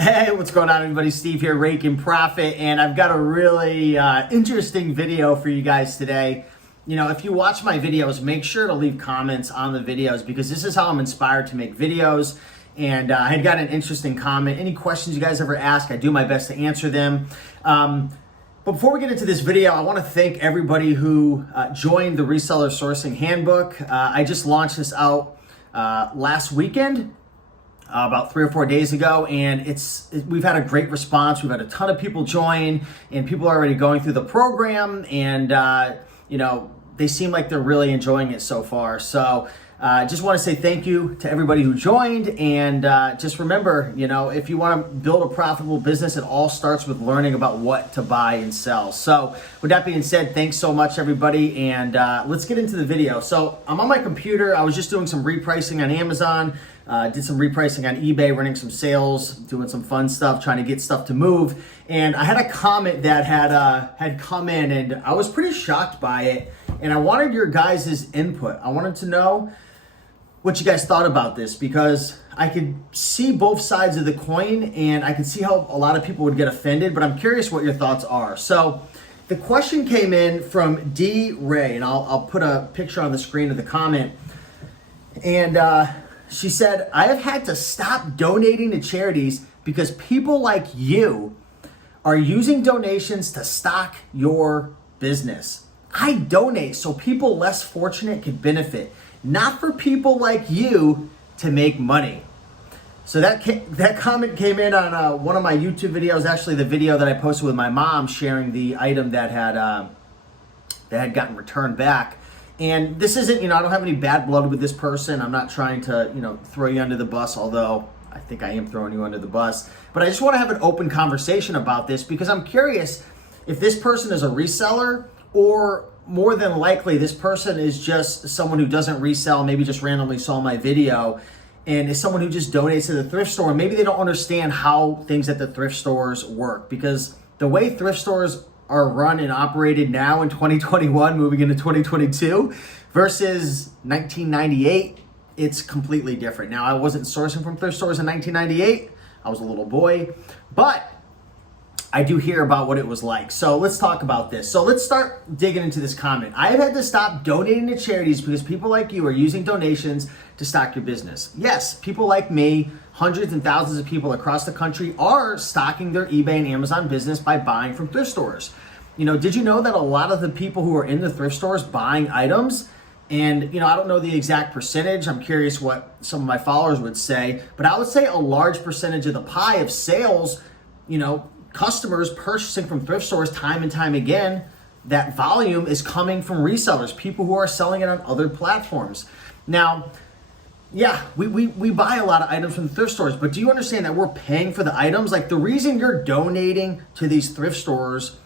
Hey, what's going on, everybody? Steve here, Raking Profit, and I've got a really interesting video for you guys today. You know, if you watch my videos, make sure to leave comments on the videos because this is how I'm inspired to make videos. And I had got an interesting comment. Any questions you guys ever ask, I do my best to answer them. But before we get into this video, I want to thank everybody who joined the Reseller Sourcing Handbook. I just launched this out last weekend. About 3 or 4 days ago, and we've had a great response. We've had a ton of people join, and people are already going through the program, and you know, they seem like they're really enjoying it so far. So just want to say thank you to everybody who joined, and just remember, you know, if you want to build a profitable business, it all starts with learning about what to buy and sell. So with that being said, thanks so much, everybody, and let's get into the video. So I'm on my computer. I was just doing some repricing on Amazon. Did some repricing on eBay, running some sales, doing some fun stuff, trying to get stuff to move. And I had a comment that had come in, and I was pretty shocked by it. And I wanted your guys' input. I wanted to know what you guys thought about this because I could see both sides of the coin, and I could see how a lot of people would get offended. But I'm curious what your thoughts are. So the question came in from D. Ray, and I'll put a picture on the screen of the comment. And she said, I have had to stop donating to charities because people like you are using donations to stock your business. I donate so people less fortunate can benefit, not for people like you to make money. So that comment came in on one of my YouTube videos, actually the video that I posted with my mom sharing the item that had gotten returned back. And this isn't, you know, I don't have any bad blood with this person. I'm not trying to, you know, throw you under the bus, although I think I am throwing you under the bus. But I just want to have an open conversation about this because I'm curious if this person is a reseller or more than likely this person is just someone who doesn't resell, maybe just randomly saw my video and is someone who just donates to the thrift store. Maybe they don't understand how things at the thrift stores work because the way thrift stores are run and operated now in 2021, moving into 2022 versus 1998, it's completely different. Now, I wasn't sourcing from thrift stores in 1998. I was a little boy, but I do hear about what it was like. So let's talk about this. So let's start digging into this comment. I have had to stop donating to charities because people like you are using donations to stock your business. Yes, people like me, hundreds and thousands of people across the country are stocking their eBay and Amazon business by buying from thrift stores. You know, did you know that a lot of the people who are in the thrift stores buying items, and, you know, I don't know the exact percentage. I'm curious what some of my followers would say, but I would say a large percentage of the pie of sales, you know, customers purchasing from thrift stores time and time again, that volume is coming from resellers, people who are selling it on other platforms. Now, yeah, we buy a lot of items from thrift stores, but do you understand that we're paying for the items? Like the reason you're donating to these thrift stores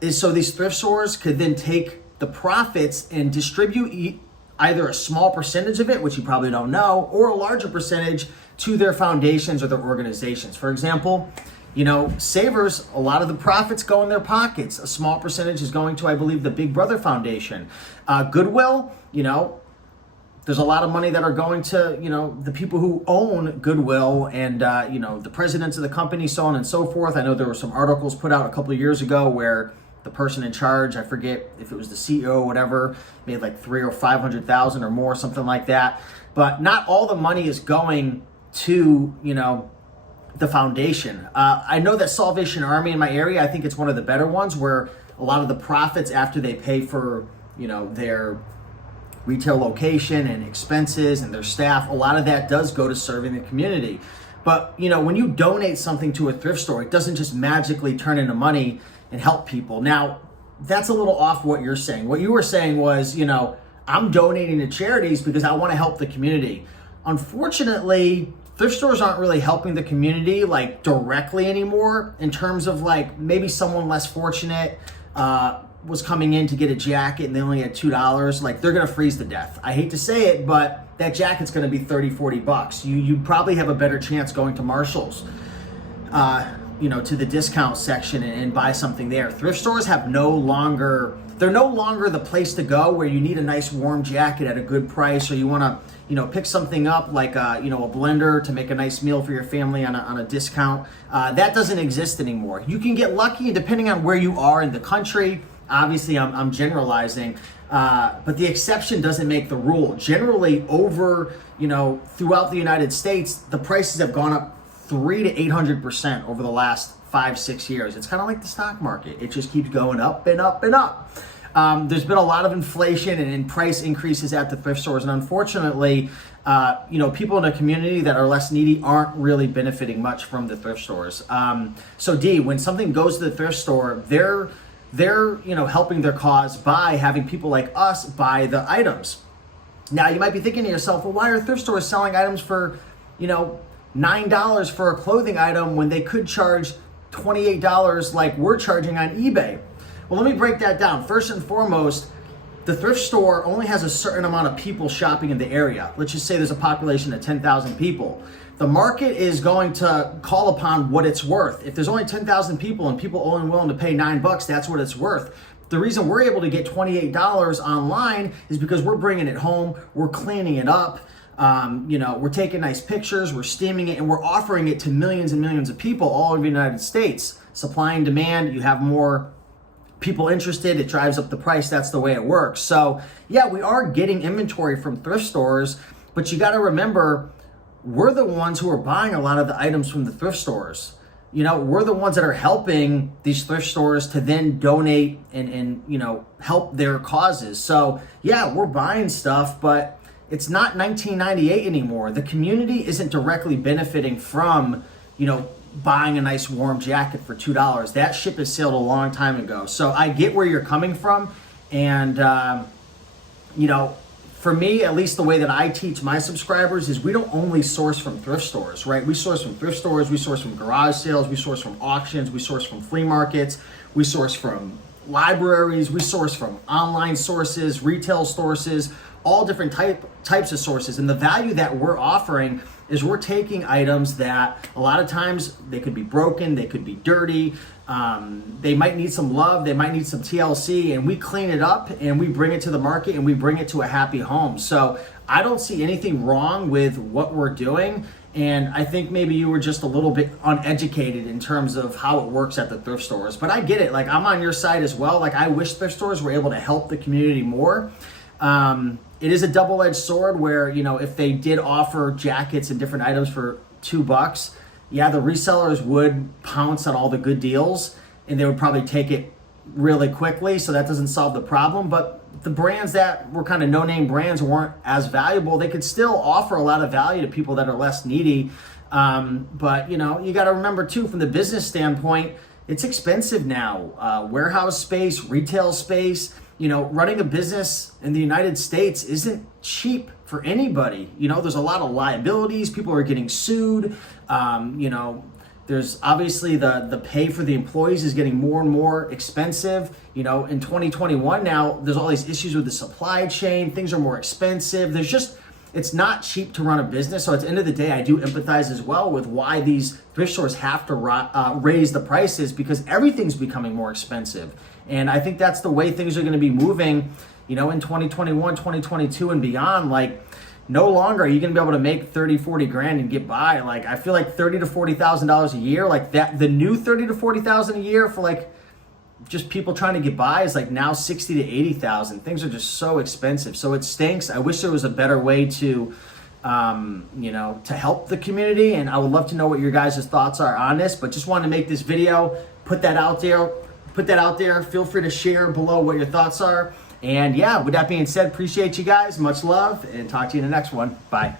is so these thrift stores could then take the profits and distribute either a small percentage of it, which you probably don't know, or a larger percentage to their foundations or their organizations. For example, you know, Savers, a lot of the profits go in their pockets. A small percentage is going to, I believe, the Big Brother Foundation. Goodwill, you know, there's a lot of money that are going to, you know, the people who own Goodwill and, you know, the presidents of the company, so on and so forth. I know there were some articles put out a couple of years ago where the person in charge, I forget if it was the CEO or whatever, made like $300,000 or $500,000 or more, something like that. But not all the money is going to, you know, the foundation. I know that Salvation Army in my area, I think it's one of the better ones where a lot of the profits after they pay for, you know, their retail location and expenses and their staff, a lot of that does go to serving the community. But, you know, when you donate something to a thrift store, it doesn't just magically turn into money and help people. Now, that's a little off what you're saying. What you were saying was, you know, I'm donating to charities because I want to help the community. Unfortunately, thrift stores aren't really helping the community like directly anymore in terms of like maybe someone less fortunate was coming in to get a jacket and they only had $2. Like they're going to freeze to death. I hate to say it, but that jacket's going to be 30, 40 bucks. You probably have a better chance going to Marshall's, you know, to the discount section and buy something there. Thrift stores have they're no longer the place to go where you need a nice warm jacket at a good price, or you want to, pick something up like a blender to make a nice meal for your family on a discount. That doesn't exist anymore. You can get lucky depending on where you are in the country. Obviously, I'm generalizing, but the exception doesn't make the rule. Generally, throughout the United States, the prices have gone up 300 to 800% over the last 5-6 years. It's kind of like the stock market. It just keeps going up and up and up. There's been a lot of inflation and price increases at the thrift stores, and unfortunately, people in the community that are less needy aren't really benefiting much from the thrift stores. So D, when something goes to the thrift store, they're helping their cause by having people like us buy the items. Now you might be thinking to yourself, well, why are thrift stores selling items for $9 for a clothing item when they could charge $28 like we're charging on eBay? Well, let me break that down. First and foremost, the thrift store only has a certain amount of people shopping in the area. Let's just say there's a population of 10,000 people. The market is going to call upon what it's worth. If there's only 10,000 people and people only willing to pay $9, that's what it's worth. The reason we're able to get $28 online is because we're bringing it home, we're cleaning it up, we're taking nice pictures, we're steaming it, and we're offering it to millions and millions of people all over the United States. Supply and demand, you have more people interested, it drives up the price. That's the way it works. So yeah, we are getting inventory from thrift stores, but you got to remember, we're the ones who are buying a lot of the items from the thrift stores. We're the ones that are helping these thrift stores to then donate and help their causes. So yeah, we're buying stuff, but it's not 1998 anymore. The community isn't directly benefiting from, buying a nice warm jacket for $2. That ship has sailed a long time ago. So I get where you're coming from. And, for me, at least the way that I teach my subscribers is we don't only source from thrift stores, right? We source from thrift stores, we source from garage sales, we source from auctions, we source from flea markets, we source from libraries, we source from online sources, retail sources, all different types of sources. And the value that we're offering is we're taking items that a lot of times they could be broken, they could be dirty, they might need some love, they might need some TLC, and we clean it up and we bring it to the market and we bring it to a happy home. So I don't see anything wrong with what we're doing. And I think maybe you were just a little bit uneducated in terms of how it works at the thrift stores. But I get it. Like, I'm on your side as well. Like, I wish thrift stores were able to help the community more. It is a double-edged sword where, if they did offer jackets and different items for $2, yeah, the resellers would pounce on all the good deals and they would probably take it really quickly. So that doesn't solve the problem. But the brands that were kind of no-name brands weren't as valuable. They could still offer a lot of value to people that are less needy. But, you got to remember too, from the business standpoint, it's expensive now. Warehouse space, retail space, running a business in the United States isn't cheap for anybody. There's a lot of liabilities. People are getting sued. There's obviously the pay for the employees is getting more and more expensive. In 2021 now, there's all these issues with the supply chain. Things are more expensive. It's not cheap to run a business. So at the end of the day, I do empathize as well with why these thrift stores have to raise the prices, because everything's becoming more expensive. And I think that's the way things are going to be moving, in 2021, 2022 and beyond. Like, no longer are you going to be able to make 30, 40 grand and get by. Like, I feel like $30,000 to $40,000 a year, like that, the new 30 to 40,000 a year for like just people trying to get by is like now 60 to 80,000. Things are just so expensive. So it stinks. I wish there was a better way to help the community. And I would love to know what your guys' thoughts are on this, but just wanted to make this video, put that out there. Feel free to share below what your thoughts are. And yeah, with that being said, appreciate you guys. Much love, and talk to you in the next one. Bye.